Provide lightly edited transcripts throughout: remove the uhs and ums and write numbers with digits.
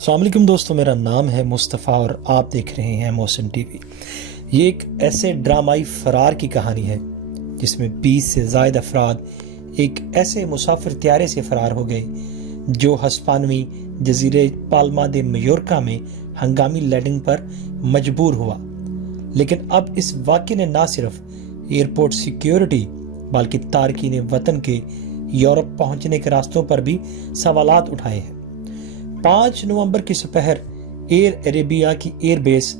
السلام علیکم دوستوں، میرا نام ہے مصطفیٰ اور آپ دیکھ رہے ہیں محسن ٹی وی۔ یہ ایک ایسے ڈرامائی فرار کی کہانی ہے جس میں 20 سے زائد افراد ایک ایسے مسافر طیارے سے فرار ہو گئے جو ہسپانوی جزیرے پالما دے میورکا میں ہنگامی لینڈنگ پر مجبور ہوا۔ لیکن اب اس واقعے نے نہ صرف ایئرپورٹ سیکیورٹی بلکہ تارکین وطن کے یورپ پہنچنے کے راستوں پر بھی سوالات اٹھائے ہیں۔ 5 نومبر کی سپہر ایئر عربیہ کی ایئر بیس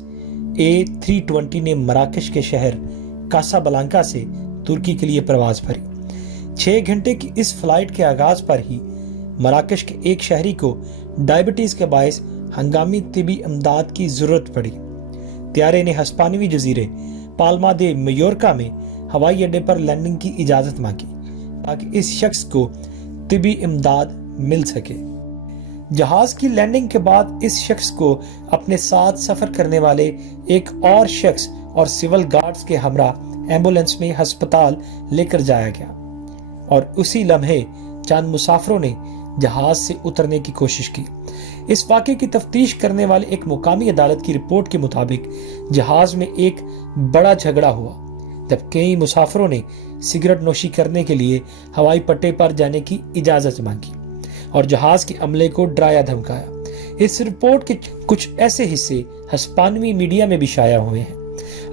A320 نے مراکش کے شہر کاسا بلانکا سے ترکی کے لیے پرواز بھری۔ 6 گھنٹے کی اس فلائٹ کے آغاز پر ہی مراکش کے ایک شہری کو ڈائبٹیز کے باعث ہنگامی طبی امداد کی ضرورت پڑی۔ طیارے نے ہسپانوی جزیرے پالما دے میورکا میں ہوائی اڈے پر لینڈنگ کی اجازت مانگی تاکہ اس شخص کو طبی امداد مل سکے۔ جہاز کی لینڈنگ کے بعد اس شخص کو اپنے ساتھ سفر کرنے والے ایک اور شخص اور سول گارڈز کے ہمراہ ایمبولینس میں ہسپتال لے کر جایا گیا، اور اسی لمحے چند مسافروں نے جہاز سے اترنے کی کوشش کی۔ اس واقعے کی تفتیش کرنے والے ایک مقامی عدالت کی رپورٹ کے مطابق جہاز میں ایک بڑا جھگڑا ہوا جب کئی مسافروں نے سگریٹ نوشی کرنے کے لیے ہوائی پٹے پر جانے کی اجازت مانگی اور جہاز کے عملے کو ڈرایا دھمکایا۔ اس رپورٹ کے کچھ ایسے حصے ہسپانوی میڈیا میں بھی شائع ہوئے ہیں۔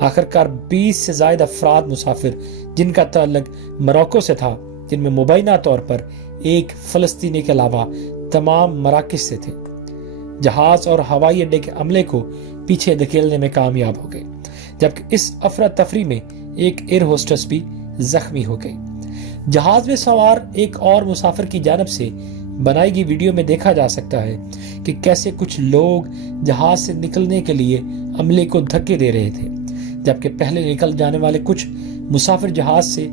آخرکار 20 سے زائد افراد مسافر جن کا تعلق موروکو سے تھا، جن میں مبینہ طور پر ایک فلسطینی کے علاوہ تمام مراکش سے تھے، جہاز اور ہوائی اڈے کے عملے کو پیچھے دھکیلنے میں کامیاب ہو گئے، جبکہ اس افراتفری میں ایک ایئر ہوسٹس بھی زخمی ہو گئی۔ جہاز میں سوار ایک اور مسافر کی جانب سے بنائی گئی ویڈیو میں دیکھا جا سکتا ہے کہ کیسے کچھ لوگ جہاز سے نکلنے کے لیے عملے کو دھکے دے رہے تھے، جبکہ پہلے نکل جانے والے کچھ مسافر جہاز سے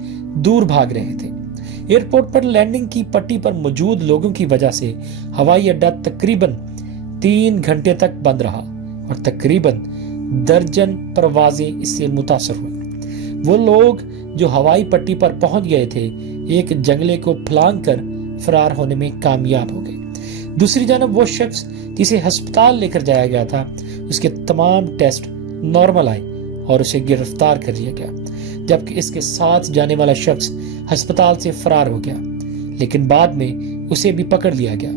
دور بھاگ رہے تھے۔ ایئرپورٹ پر لینڈنگ کی پٹی پر موجود لوگوں کی وجہ سے ہوائی اڈا تقریباً 3 گھنٹے تک بند رہا اور تقریباً درجن پروازیں اس سے متاثر ہوئیں۔ وہ لوگ جو ہوائی پٹی پر پہنچ گئے تھے ایک جنگلے کو پھلانگ کر فرار ہونے میں کامیاب ہو گئے۔ دوسری جانب وہ شخص جسے ہسپتال لے کر جایا گیا تھا، اس کے تمام ٹیسٹ نارمل آئے اور اسے گرفتار کر لیا گیا، جبکہ اس کے ساتھ جانے والا شخص ہسپتال سے فرار ہو گیا، لیکن بعد میں اسے بھی پکڑ لیا گیا۔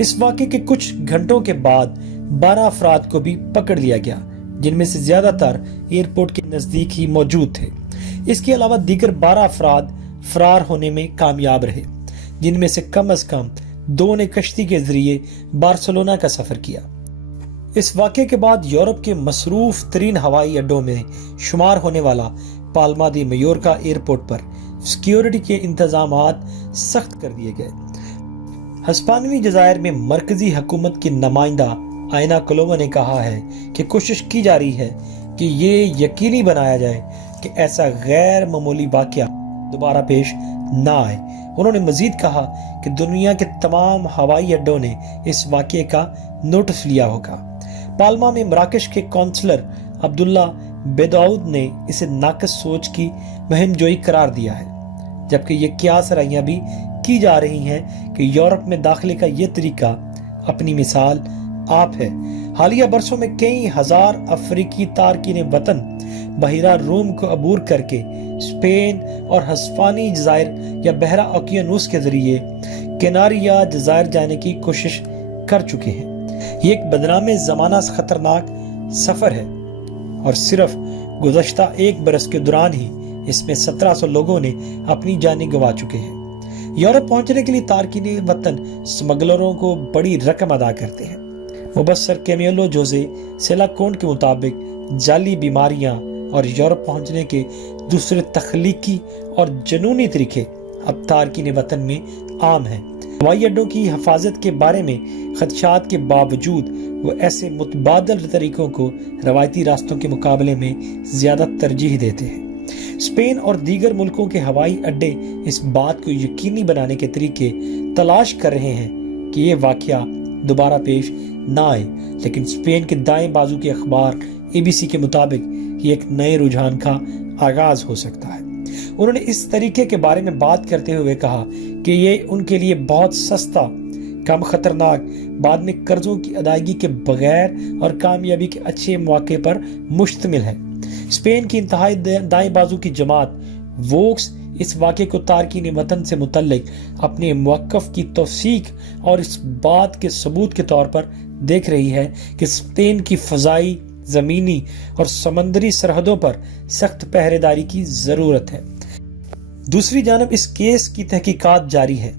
اس واقعے کے کچھ گھنٹوں کے بعد 12 افراد کو بھی پکڑ لیا گیا، جن میں سے زیادہ تر ایئرپورٹ کے نزدیک ہی موجود تھے۔ اس کے علاوہ دیگر 12 افراد فرار ہونے میں کامیاب رہے، جن میں سے کم از کم 2 نے کشتی کے ذریعے بارسلونا کا سفر کیا۔ اس واقعے کے بعد یورپ کے مصروف ترین ہوائی اڈوں میں شمار ہونے والا پالما دی میورکا ایئرپورٹ پر سیکیورٹی کے انتظامات سخت کر دیے گئے۔ ہسپانوی جزائر میں مرکزی حکومت کی نمائندہ آئنا کلوما نے کہا ہے کہ کوشش کی جا رہی ہے کہ یہ یقینی بنایا جائے کہ ایسا غیر معمولی واقعہ دوبارہ پیش نہ آئے۔ انہوں نے مزید کہا کہ دنیا کے تمام ہوائی اڈوں نے اس واقعے کا نوٹس لیا ہوگا۔ پالما میں مراکش کے کونسلر عبداللہ بیداؤد نے اسے ناقص سوچ کی مہم جوئی قرار دیا ہے، جبکہ یہ قیاس رائیاں بھی کی جا رہی ہیں کہ یورپ میں داخلے کا یہ طریقہ اپنی مثال آپ ہے۔ حالیہ برسوں میں کئی ہزار افریقی تارکین وطن بحیرہ روم کو عبور کر کے اسپین اور ہسپانوی جزائر یا بحیرہ اوقیانوس کے ذریعے کناریا جزائر جانے کی کوشش کر چکے ہیں۔ یہ ایک بدنام زمانہ خطرناک سفر ہے اور صرف گزشتہ 1 برس کے دوران ہی اس میں 1700 لوگوں نے اپنی جانیں گنوا چکے ہیں۔ یورپ پہنچنے کے لیے تارکین وطن سمگلروں کو بڑی رقم ادا کرتے ہیں۔ مبصر کیمیلو جوزے سیلاکون کے مطابق جعلی بیماریاں اور یورپ پہنچنے کے دوسرے تخلیقی اور جنونی طریقے اب تارکین وطن میں عام ہیں۔ ہوائی اڈوں کی حفاظت کے بارے میں خدشات کے باوجود وہ ایسے متبادل طریقوں کو روایتی راستوں کے مقابلے میں زیادہ ترجیح دیتے ہیں۔ اسپین اور دیگر ملکوں کے ہوائی اڈے اس بات کو یقینی بنانے کے طریقے تلاش کر رہے ہیں کہ یہ واقعہ دوبارہ پیش نہ آئے، لیکن اسپین کے دائیں بازو کے اخبار ABC کے مطابق یہ ایک نئے رجحان کا آغاز ہو سکتا ہے۔ انہوں نے اس طریقے کے بارے میں بات کرتے ہوئے کہا کہ یہ ان کے لیے بہت سستا کم خطرناک، بعد میں قرضوں کی ادائیگی کے بغیر اور کامیابی کے اچھے مواقع پر مشتمل ہے۔ اسپین کی انتہائی دائیں بازو کی جماعت ووکس اس واقعے کو تارکین وطن سے متعلق اپنے موقف کی توثیق اور اس بات کے ثبوت کے طور پر دیکھ رہی ہے کہ اسپین کی فضائی، زمینی اور سمندری سرحدوں پر سخت پہرے داری کی ضرورت ہے۔ دوسری جانب اس کیس کی تحقیقات جاری ہے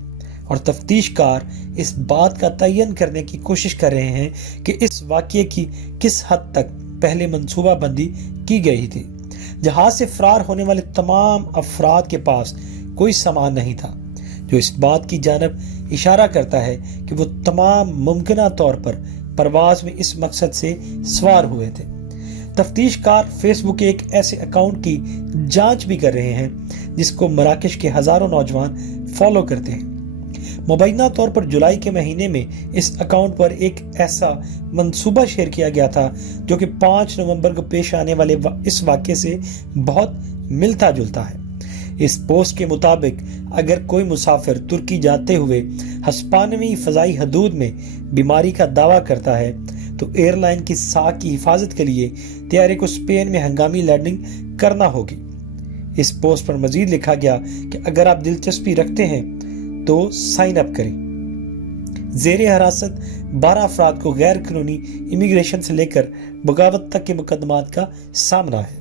اور تفتیش کار اس بات کا تعین کرنے کی کوشش کر رہے ہیں کہ اس واقعے کی کس حد تک پہلے منصوبہ بندی کی گئی تھی۔ جہاز سے فرار ہونے والے تمام افراد کے پاس کوئی سامان نہیں تھا، جو اس بات کی جانب اشارہ کرتا ہے کہ وہ تمام ممکنہ طور پر پرواز میں اس مقصد سے سوار ہوئے تھے۔ تفتیش کار فیس بک کے ایک ایسے اکاؤنٹ کی جانچ بھی کر رہے ہیں جس کو مراکش کے ہزاروں نوجوان فالو کرتے ہیں۔ مبینہ طور پر جولائی کے مہینے میں اس اکاؤنٹ پر ایک ایسا منصوبہ شیئر کیا گیا تھا جو کہ 5 نومبر کو پیش آنے والے اس واقعے سے بہت ملتا جلتا ہے۔ اس پوسٹ کے مطابق اگر کوئی مسافر ترکی جاتے ہوئے ہسپانوی فضائی حدود میں بیماری کا دعویٰ کرتا ہے تو ایئر لائن کی ساکھ کی حفاظت کے لیے طیارے کو اسپین میں ہنگامی لینڈنگ کرنا ہوگی۔ اس پوسٹ پر مزید لکھا گیا کہ اگر آپ دلچسپی رکھتے ہیں تو سائن اپ کریں۔ زیر حراست 12 افراد کو غیر قانونی امیگریشن سے لے کر بغاوت تک کے مقدمات کا سامنا ہے۔